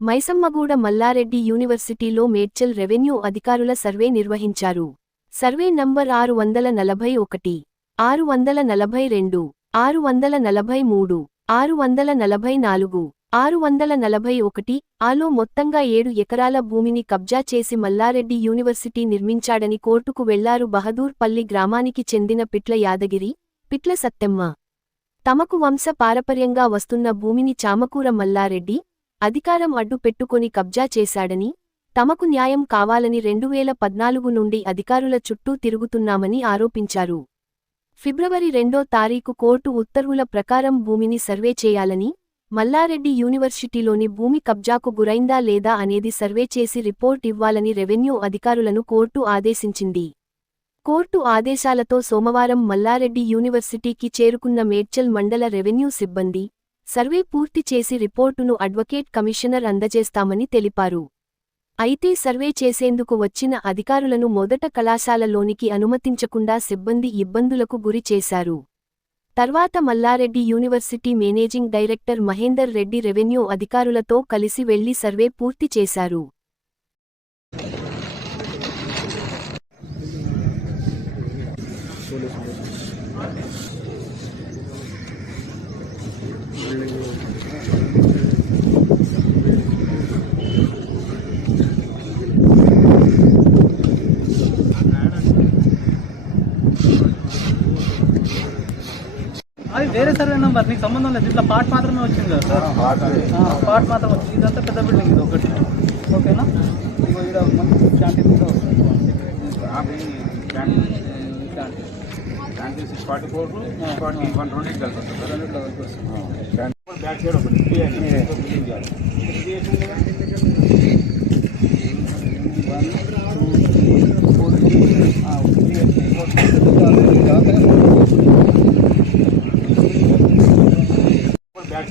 మైసమ్మగూడ మల్లారెడ్డి యూనివర్సిటీలో మేడ్చల్ రెవెన్యూ అధికారుల సర్వే నిర్వహించారు. సర్వే నంబర్ ఆరు వందల నలభై ఒకటి ఆరు వందల నలభై రెండు ఆరు వందల నలభై మూడు ఆరు వందల నలభై నాలుగు ఆరు వందల నలభై ఒకటి ఆలో మొత్తంగా ఏడు ఎకరాల భూమిని కబ్జా చేసి మల్లారెడ్డి యూనివర్సిటీ నిర్మించాడని కోర్టుకు వెళ్ళారు బహదూర్పల్లి గ్రామానికి చెందిన పిట్ల యాదగిరి పిట్ల సత్తెమ్మ తమకు వంశ పారపర్యంగా వస్తున్న భూమిని చామకూర మల్లారెడ్డి అధికారం అడ్డు పెట్టుకొని కబ్జా చేశాడని తమకు న్యాయం కావాలని రెండువేల పద్నాలుగు నుండి అధికారుల చుట్టూ తిరుగుతున్నామని ఆరోపించారు. ఫిబ్రవరి రెండో తారీఖు కోర్టు ఉత్తర్వుల ప్రకారం భూమిని సర్వే చేయాలని మల్లారెడ్డి యూనివర్సిటీలోని భూమి కబ్జాకు గురైందా లేదా అనేది సర్వే చేసి రిపోర్ట్ ఇవ్వాలని రెవెన్యూ అధికారులను కోర్టు ఆదేశించింది. కోర్టు ఆదేశాలతో సోమవారం మల్లారెడ్డి యూనివర్సిటీకి చేరుకున్న మేడ్చల్ మండల రెవెన్యూ సిబ్బంది సర్వే పూర్తి చేసి రిపోర్టును అడ్వకేట్ కమిషనర్ అందజేస్తామని తెలిపారు. అయితే సర్వే చేసేందుకు వచ్చిన అధికారులను మొదట కళాశాలలోనికి అనుమతించకుండా సిబ్బంది ఇబ్బందులకు గురి చేశారు. తర్వాత Mallareddy university managing director Mahender Reddy revenue అధికారులతో కలిసి వెళ్ళి సర్వే పూర్తి చేశారు. అది వేరే సర్వే నెంబర్ నీకు సంబంధం లేదు ఇట్లా పార్ట్ మాత్రమే వచ్చింది కదా పార్ట్ మాత్రం వచ్చింది ఇదంతా పెద్ద బిల్డింగ్ ఇది ఒకటి ఓకేనా ఇక్కడ మనకి క్యాంటీన్ కూడా వస్తుంది canteen forty four forty one రెండు కలిసి వస్తుంది రెండిట్లో కలిపి వస్తుంది. బ్యాక్ సైడ్ ఒకటి ఫ్రీ అని బిల్డింగ్ చేయాలి ఆ, ఒకటి. బ్యాక్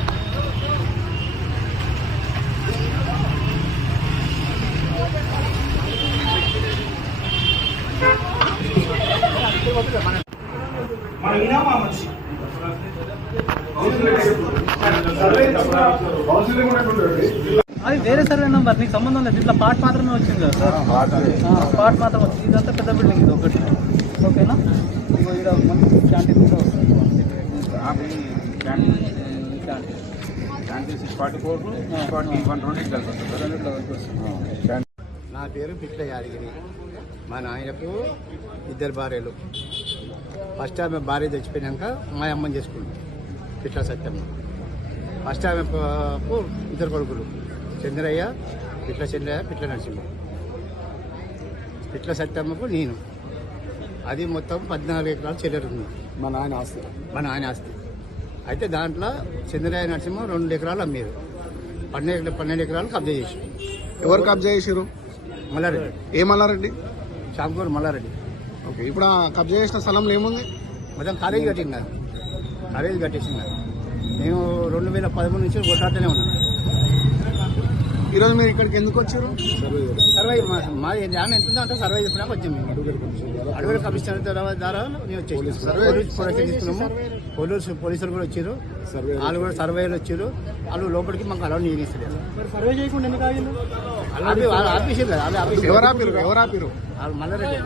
ఉన్నాడు దా, డ్రెస్. అది వేరే సర్వే నెంబర్ నీకు సంబంధం లేదు. ఇట్లా పార్ట్ మాత్రమే వచ్చింది కదా సార్. పార్ట్ మాత్రం వచ్చింది. ఇదంతా పెద్ద బిల్డింగ్ ఇది ఒకటి. ఓకేనా? ఇగో ఇక్కడ మనకి క్యాంటీన్ కూడా వస్తుంది. నా పేరు పిట్ల యాదగిరి. మా నాయనకు ఇద్దరు భార్యలు. ఫస్ట్ ఆమె భార్య చచ్చిపోయాక మా అమ్మని చేసుకుంది పిట్ల సత్యమ్మ. ఫస్ట్ ఆమె ఇద్దరు కొడుకులు. చంద్రయ్య పిట్ల చంద్రయ్య పిట్ల నరసింహ. పిట్ల సత్యమ్మకు నేను. అది మొత్తం పద్నాలుగు ఎకరాలు చెల్లెరుంది మా నాయన ఆస్తి. మా నాయన ఆస్తి. అయితే దాంట్లో చంద్రయ్య నరసింహ రెండు ఎకరాలు అమ్మారు. పన్నెండు పన్నెండు ఎకరాలు కబ్జా చేసి ఎవరు కబ్జా చేసారు మల్లారెడ్డి. ఏ మల్లారెడ్డి? శాంకూరు మల్లారెడ్డి. ఓకే ఇప్పుడు ఆ కబ్జా చేసిన స్థలంలో ఏముంది? మొత్తం కాలేజీ కట్టినారు కాలేజీ కట్టేసినారు నేను రెండు వేల పదమూడు నుంచి కొట్లాడుతూనే ఉన్నాను ఈరోజు మీరు ఇక్కడికి ఎందుకు వచ్చారు? సర్వే మా- మాది ధ్యానం ఎంత ఉందో అంత సర్వే చెప్పడానికి వచ్చాం మేము. అడవుల కమిషనర్ ద్వారా ద్వారా మేము వచ్చేసాం పోలీస్ ప్రొటెక్షన్ తీసుకున్నాము. పోలీసు పోలీసులు కూడా వచ్చారు. వాళ్ళు కూడా సర్వేలు వచ్చారు. వాళ్ళు లోపలికి మాకు అలౌ నేను ఇస్తలేదు. సర్వే చేయకుండా వాళ్ళు ఆపేసారు కదా వాళ్ళు ఆపేసారు ఎవరు ఆపిరు ఎవరు ఆపిరు వాళ్ళు మల్లారెడ్డి